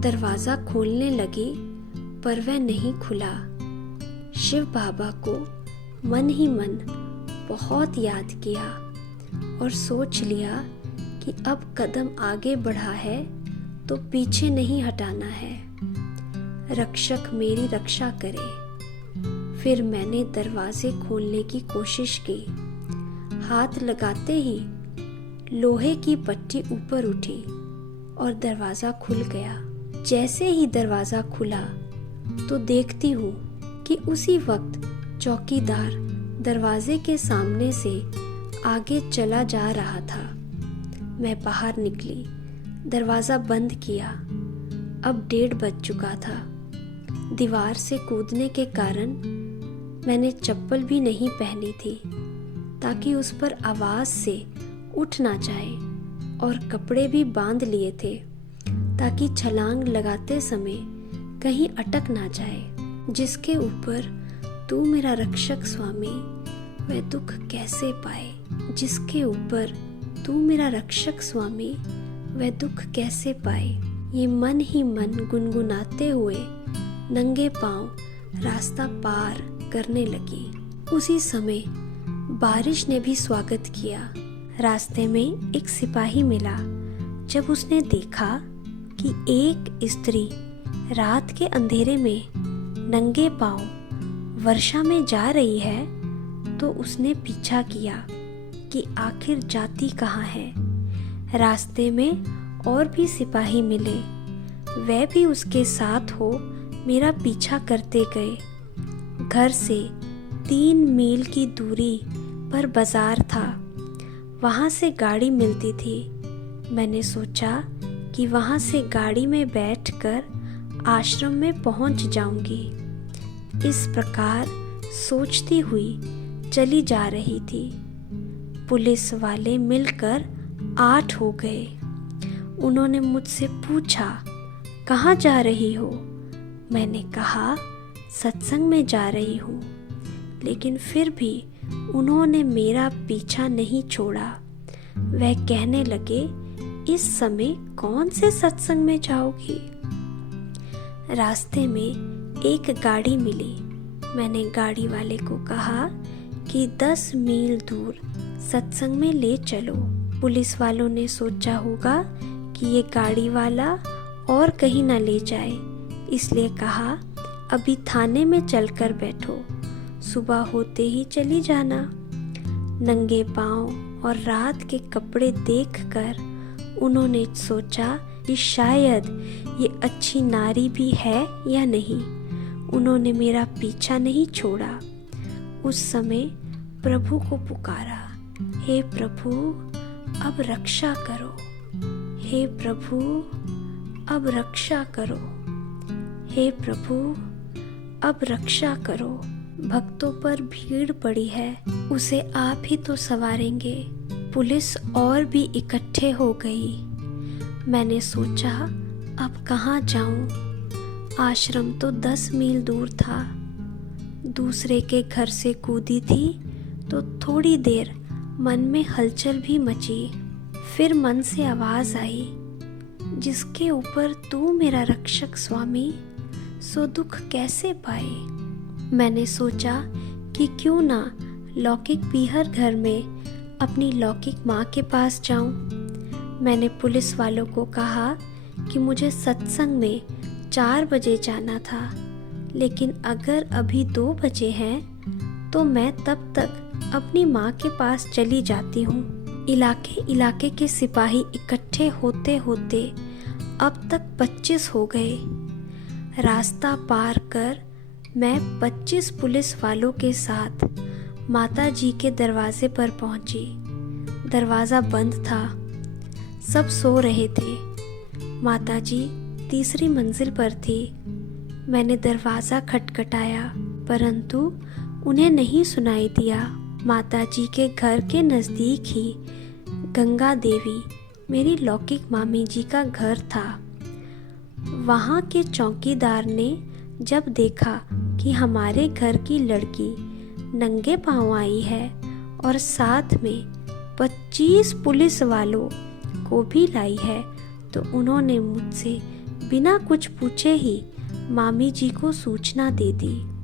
दरवाज़ा खोलने लगी पर वह नहीं खुला। शिव बाबा को मन ही मन बहुत याद किया और सोच लिया कि अब कदम आगे बढ़ा है तो पीछे नहीं हटाना है। रक्षक मेरी रक्षा करे। फिर मैंने दरवाजे खोलने की कोशिश की। हाथ लगाते ही लोहे की पट्टी ऊपर उठी और दरवाज़ा खुल गया। जैसे ही दरवाज़ा खुला तो देखती हूँ कि उसी वक्त चौकीदार दरवाजे के सामने से आगे चला जा रहा था। मैं बाहर निकली, दरवाज़ा बंद किया। अब 1:30 बज चुका था। दीवार से कूदने के कारण मैंने चप्पल भी नहीं पहनी थी ताकि उस पर आवाज़ से उठ ना जाए, और कपड़े भी बांध लिए थे ताकि छलांग लगाते समय कहीं अटक ना जाए। जिसके ऊपर तू मेरा रक्षक स्वामी वह दुख कैसे पाए, जिसके ऊपर तू मेरा रक्षक स्वामी वह दुख कैसे पाए। ये मन ही मन गुनगुनाते हुए नंगे पांव रास्ता पार करने लगी। उसी समय बारिश ने भी स्वागत किया। रास्ते में एक सिपाही मिला। जब उसने देखा कि एक स्त्री रात के अंधेरे में नंगे पांव वर्षा में जा रही है तो उसने पीछा किया कि आखिर जाती कहाँ है। रास्ते में और भी सिपाही मिले, वे भी उसके साथ हो मेरा पीछा करते गए। घर से 3 मील की दूरी पर बाजार था, वहाँ से गाड़ी मिलती थी। मैंने सोचा कि वहाँ से गाड़ी में बैठकर आश्रम में पहुँच जाऊंगी। इस प्रकार सोचती हुई चली जा रही थी। पुलिस वाले मिलकर 8 हो गए। उन्होंने मुझसे पूछा, कहाँ जा रही हो? मैंने कहा, सत्संग में जा रही हूँ। लेकिन फिर भी उन्होंने मेरा पीछा नहीं छोड़ा। वह कहने लगे, इस समय कौन से सत्संग में जाओगी? रास्ते में एक गाड़ी मिली। मैंने गाड़ी वाले को कहा कि 10 मील दूर सत्संग में ले चलो। पुलिस वालों ने सोचा होगा कि ये गाड़ी वाला और कहीं ना ले जाए, इसलिए कहा, अभी थाने में चलकर बैठो, सुबह होते ही चली जाना। नंगे पांव और रात के कपड़े देखकर उन्होंने सोचा कि शायद ये अच्छी नारी भी है या नहीं। उन्होंने मेरा पीछा नहीं छोड़ा। उस समय प्रभु को पुकारा, हे प्रभु अब रक्षा करो, हे प्रभु अब रक्षा करो, हे प्रभु अब रक्षा करो। भक्तों पर भीड़ पड़ी है, उसे आप ही तो संवारेंगे। पुलिस और भी इकट्ठे हो गई। मैंने सोचा, अब कहाँ जाऊं? आश्रम तो 10 मील दूर था। दूसरे के घर से कूदी थी तो थोड़ी देर मन में हलचल भी मची। फिर मन से आवाज आई, जिसके ऊपर तू मेरा रक्षक स्वामी सो दुख कैसे पाए। मैंने सोचा कि क्यों ना लौकिक पीहर घर में अपनी लौकिक माँ के पास जाऊं। मैंने पुलिस वालों को कहा कि मुझे सत्संग में 4 बजे जाना था, लेकिन अगर अभी 2 बजे हैं तो मैं तब तक अपनी माँ के पास चली जाती हूँ। इलाके के सिपाही इकट्ठे होते होते अब तक 25 हो गए। रास्ता पार कर मैं 25 पुलिस वालों के साथ माता जी के दरवाजे पर पहुंची। दरवाज़ा बंद था, सब सो रहे थे। माता जी तीसरी मंजिल पर थी। मैंने दरवाज़ा खटखटाया, परंतु उन्हें नहीं सुनाई दिया। माता जी के घर के नज़दीक ही गंगा देवी मेरी लौकिक मामी जी का घर था। वहाँ के चौकीदार ने जब देखा कि हमारे घर की लड़की नंगे पांव आई है और साथ में 25 पुलिस वालों को भी लाई है, तो उन्होंने मुझसे बिना कुछ पूछे ही मामी जी को सूचना दे दी।